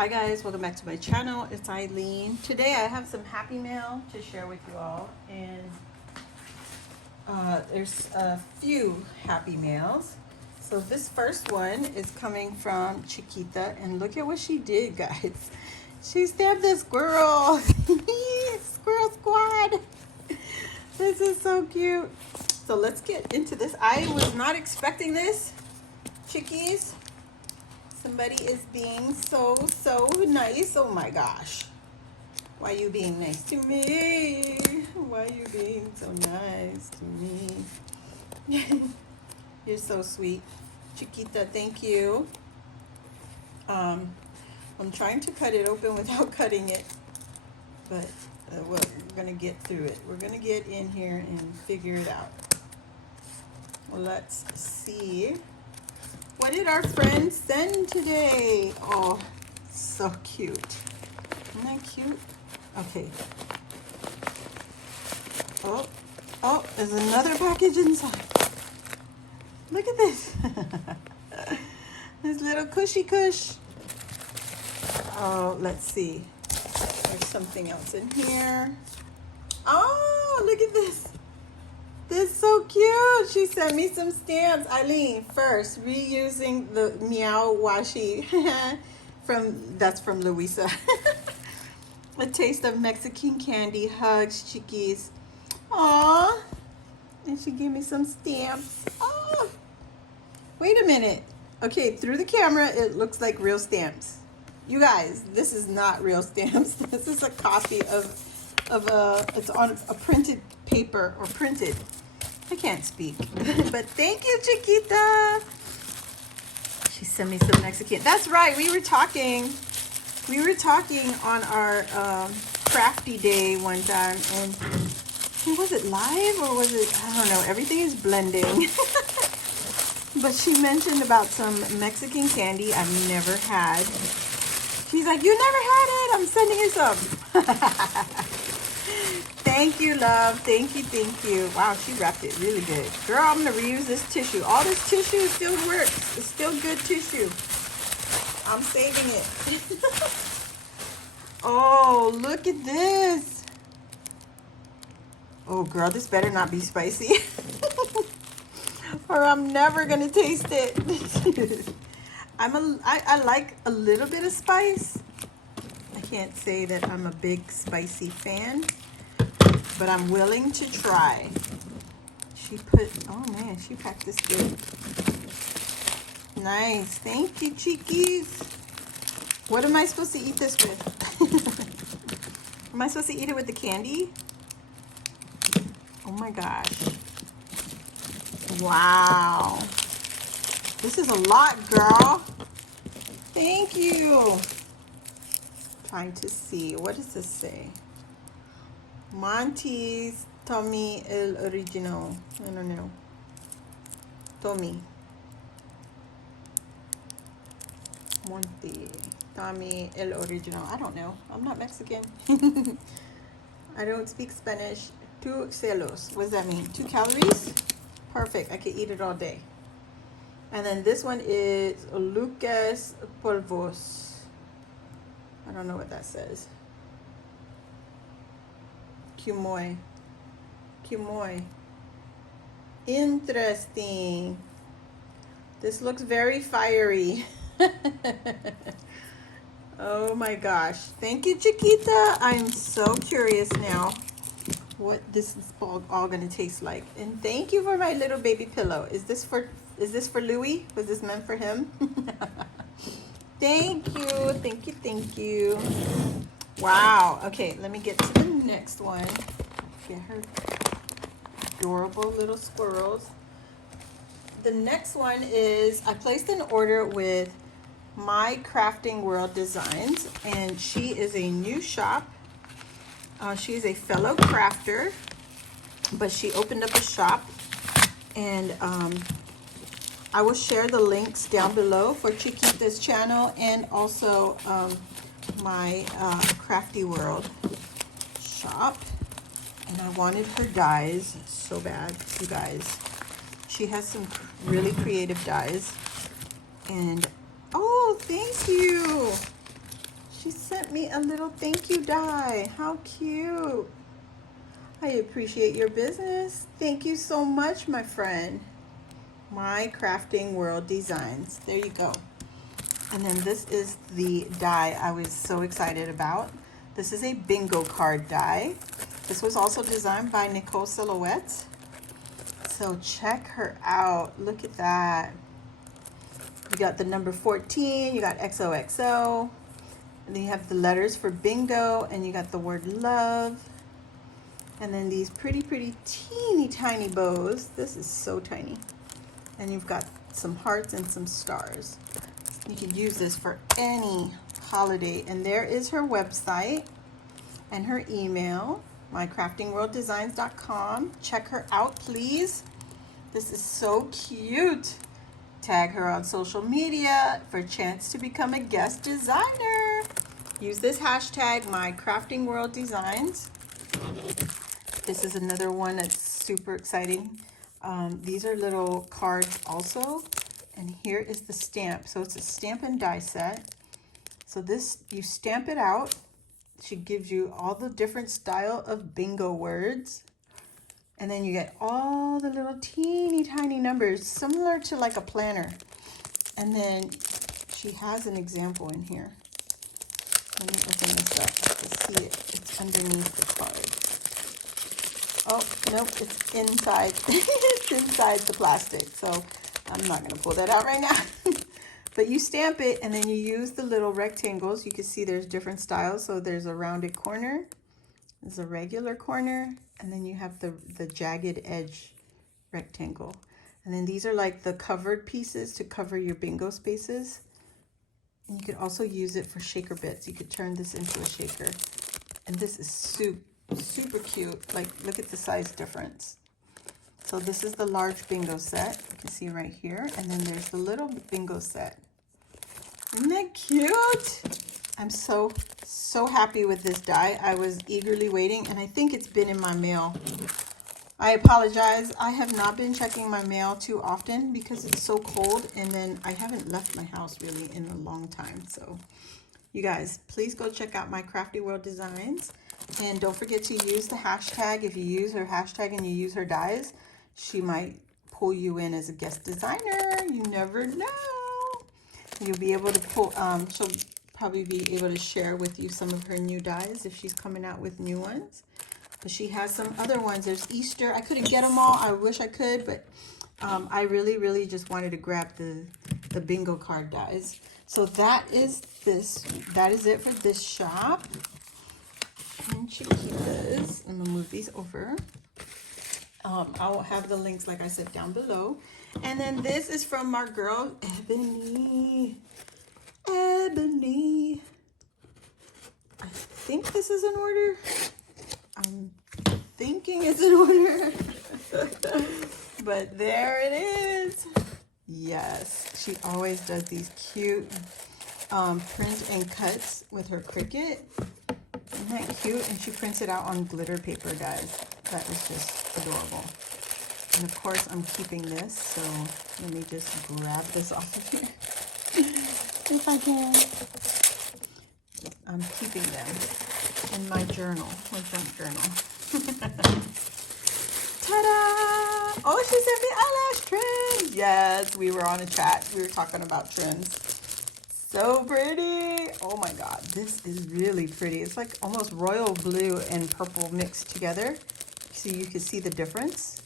Hi guys, welcome back to my channel. It's Eileen. Today I have some happy mail to share with you all, and there's a few happy mails. So this first one is coming from Chiquita, and look at what she did, guys. She stabbed a squirrel. Squirrel squad. This is so cute. So let's get into this. I was not expecting this, chickies. Somebody is being so nice. Oh my gosh. Why are you being nice to me? Why are you being so nice to me? You're so sweet. Chiquita, thank you. I'm trying to cut it open without cutting it. But well, we're going to get through it. We're going to get in here and figure it out. Well, let's see. What did our friends send today? Oh, so cute. Isn't that cute? Okay. Oh, there's another package inside. Look at this. This little cushy cush. Oh, let's see. There's something else in here. Oh, look at this. This is so cute. She sent me some stamps. Eileen, first, reusing the meow washi that's from Louisa. A taste of Mexican candy. Hugs, chickies. Aww. And she gave me some stamps. Oh. Wait a minute. Okay, through the camera, it looks like real stamps. You guys, this is not real stamps. This is a copy of it's on a printed paper or printed. I can't speak. But thank you, Chiquita. She sent me some Mexican. That's right. We were talking on our crafty day one time, and was it live or was it, I don't know, everything is blending. But she mentioned about some Mexican candy I've never had. She's like, you never had it, I'm sending you some. Thank you, love. Thank you. Wow, she wrapped it really good. Girl, I'm going to reuse this tissue. All this tissue still works. It's still good tissue. I'm saving it. Oh, look at this. Oh, girl, this better not be spicy. Or I'm never going to taste it. I like a little bit of spice. I can't say that I'm a big spicy fan, but I'm willing to try. Oh man, she packed this good. Nice. Thank you, cheekies. What am I supposed to eat this with? Am I supposed to eat it with the candy? Oh my gosh. Wow. This is a lot, girl. Thank you. Trying to see. What does this say? Monty's Tommy El Original. I don't know. Tommy. Monty. Tommy El Original. I don't know. I'm not Mexican. I don't speak Spanish. 2 celos. What does that mean? 2 calories? Perfect. I could eat it all day. And then this one is Lucas Polvos. I don't know what that says. Kumoy. Interesting. This looks very fiery. Oh my gosh. Thank you, Chiquita. I'm so curious now what this is all going to taste like. And thank you for my little baby pillow. Is this for Louis? Was this meant for him? Thank you. Wow. Okay, let me get to the next one. Get her adorable little squirrels. The next one is, I placed an order with My Crafting World Designs, and she is a new shop. She is a fellow crafter, but she opened up a shop, and I will share the links down below for Chiquita's channel and also my Crafty World shop. And I wanted her dies so bad, you guys. She has some really creative dies. And oh, thank you. sent me a little thank you die. How cute. I appreciate your business. Thank you so much, my friend. My Crafting World Designs. There you go. And then this is the die I was so excited about. This is a bingo card die. This was also designed by Nicole Silhouette. So check her out. Look at that. You got the number 14, you got XOXO, and then you have the letters for bingo, and you got the word love. And then these pretty teeny tiny bows. This is so tiny. And you've got some hearts and some stars. You could use this for any holiday. And there is her website and her email, mycraftingworlddesigns.com. Check her out, please. This is so cute. Tag her on social media for a chance to become a guest designer. Use this hashtag, mycraftingworlddesigns. This is another one that's super exciting. These are little cards also. And here is the stamp. So it's a stamp and die set. So this, you stamp it out. She gives you all the different style of bingo words. And then you get all the little teeny tiny numbers, similar to like a planner. And then she has an example in here. Let me open this up to see it. It's underneath the card. Oh, nope, it's inside. It's inside the plastic. So I'm not going to pull that out right now. But you stamp it and then you use the little rectangles. You can see there's different styles. So there's a rounded corner. There's a regular corner. And then you have the jagged edge rectangle. And then these are like the covered pieces to cover your bingo spaces. And you could also use it for shaker bits. You could turn this into a shaker. And this is super cute. Like, look at the size difference. So this is the large bingo set. You can see right here. And then there's the little bingo set. Isn't that cute? I'm so happy with this die. I was eagerly waiting, and I think it's been in my mail. I apologize. I have not been checking my mail too often because it's so cold, and then I haven't left my house really in a long time. So you guys, please go check out my Crafty World Designs, and don't forget to use the hashtag. If you use her hashtag and you use her dies, she might pull you in as a guest designer. You never know. You'll be able to pull, she'll probably be able to share with you some of her new dies if she's coming out with new ones. But she has some other ones. There's Easter. I couldn't get them all. I wish I could, but I really just wanted to grab the bingo card dies. So that is this. That is it for this shop. And Chiquitas. I'm gonna move these over. I'll have the links, like I said, down below. And then this is from our girl Ebony. Ebony. I think this is in order. I'm thinking it's in order. But there it is. Yes, she always does these cute print and cuts with her Cricut. Isn't that cute? And she prints it out on glitter paper, guys. That is just adorable. And of course, I'm keeping this, so let me just grab this off of here. If I can. I'm keeping them in my journal, my junk journal. Ta-da! Oh, she sent me eyelash trims. Yes, we were on a chat. We were talking about trims. So pretty. Oh my God, this is really pretty. It's like almost royal blue and purple mixed together. So you can see the difference.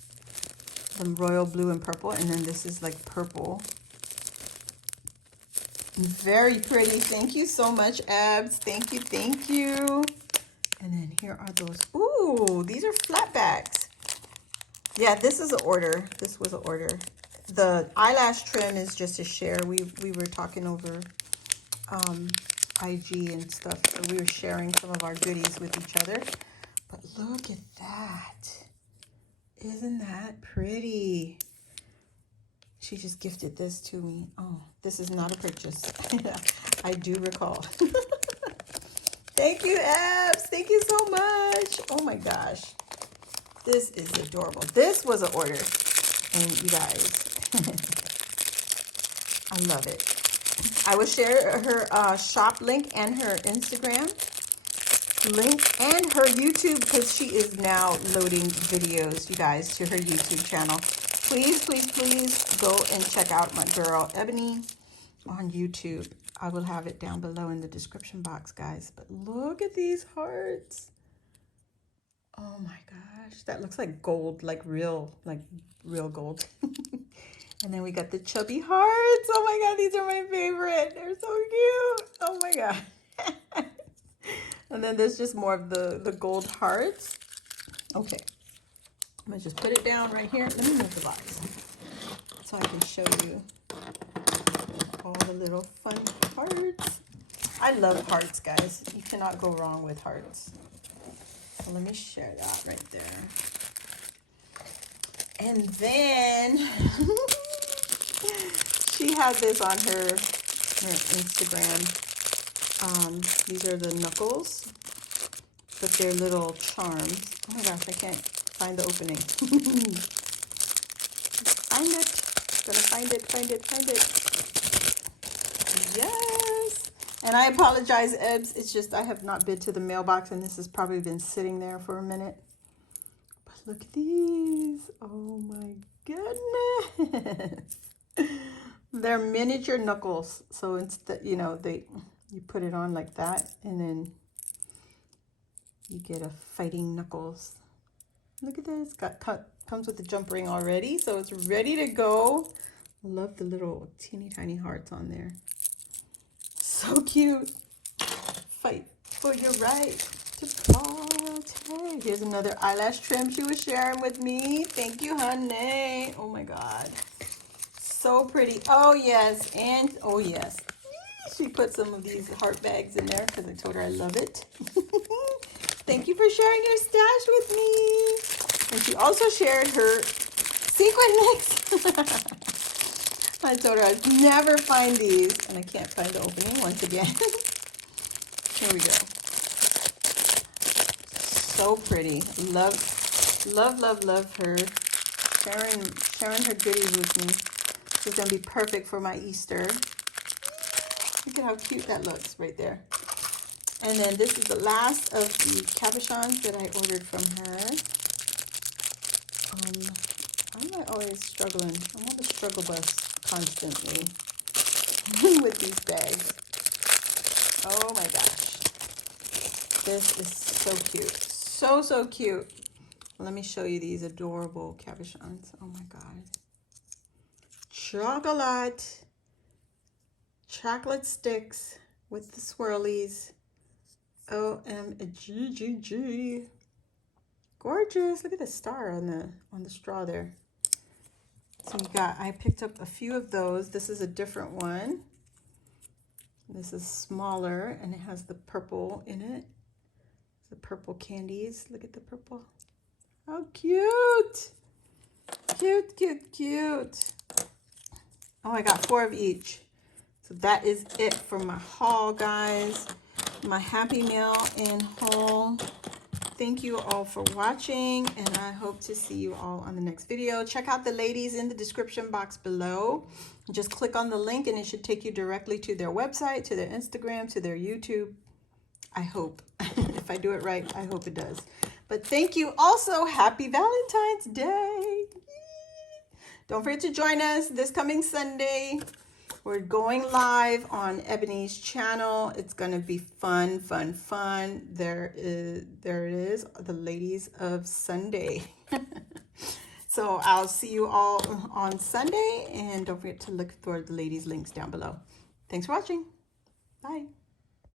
The royal blue and purple, and then this is like purple. Very pretty. Thank you so much, Abs. Thank you, thank you. And then here are those. Ooh, these are flatbacks. Yeah, this is an order. This was an order. The eyelash trim is just a share. We were talking over IG and stuff, so we were sharing some of our goodies with each other. But look at that. Isn't that pretty? She just gifted this to me. Oh, this is not a purchase. I do recall. Thank you, Abs. Thank you so much. Oh my gosh. This is adorable. This was an order. And you guys, I love it. I will share her shop link and her Instagram link and her YouTube, because she is now loading videos, you guys, to her YouTube channel. Please, please, please go and check out my girl Ebony on YouTube. I will have it down below in the description box, guys. But look at these hearts. Oh my gosh, that looks like gold, like real gold. And then we got the chubby hearts. Oh my god, these are my favorite. They're so cute. Oh my god. And then there's just more of the gold hearts. Okay, I'm gonna just put it down right here. Let me move the box so I can show you all the little fun hearts. I love hearts, guys. You cannot go wrong with hearts. So let me share that right there. And then she has this on her Instagram. These are the knuckles, but they're little charms. Oh my gosh, I can't find the opening. Find it. Gonna find it. Yes. And I apologize, Ebs. It's just I have not been to the mailbox, and this has probably been sitting there for a minute. But look at these. Oh my goodness. They're miniature knuckles. So it's the, you put it on like that, and then you get a fighting knuckles. Look at this. Comes with the jump ring already, so it's ready to go. Love the little teeny tiny hearts on there. So cute. Fight for your right to party. Here's another eyelash trim she was sharing with me. Thank you, honey. Oh my god. So pretty. Oh yes, and oh yes. She put some of these heart bags in there because I told her I love it. Thank you for sharing your stash with me. And she also shared her sequin mix. I told her I'd never find these, and I can't find the opening once again. Here we go. So pretty. Love her. Sharing her goodies with me. This is gonna be perfect for my Easter. Look at how cute that looks right there. And then this is the last of the cabochons that I ordered from her. I'm always struggling. I'm on the struggle bus constantly with these bags. Oh my gosh. This is so cute. So cute. Let me show you these adorable cabochons. Oh my god. Chocolate sticks with the swirlies. OMG. Gorgeous. Look at the star on the straw there. So I picked up a few of those. This is a different one. This is smaller, and it has the purple in it. The purple candies. Look at the purple. How cute. Cute. Oh, I got 4 of each. So that is it for my haul, guys. My Happy Meal in haul. Thank you all for watching, and I hope to see you all on the next video. Check out the ladies in the description box below. Just click on the link, and it should take you directly to their website, to their Instagram, to their YouTube. I hope. If I do it right, I hope it does. But thank you. Also, happy Valentine's Day. Don't forget to join us this coming Sunday. We're going live on Ebony's channel. It's going to be fun. There it is, the ladies of Sunday. So I'll see you all on Sunday, and don't forget to look for the ladies' links down below. Thanks for watching. Bye.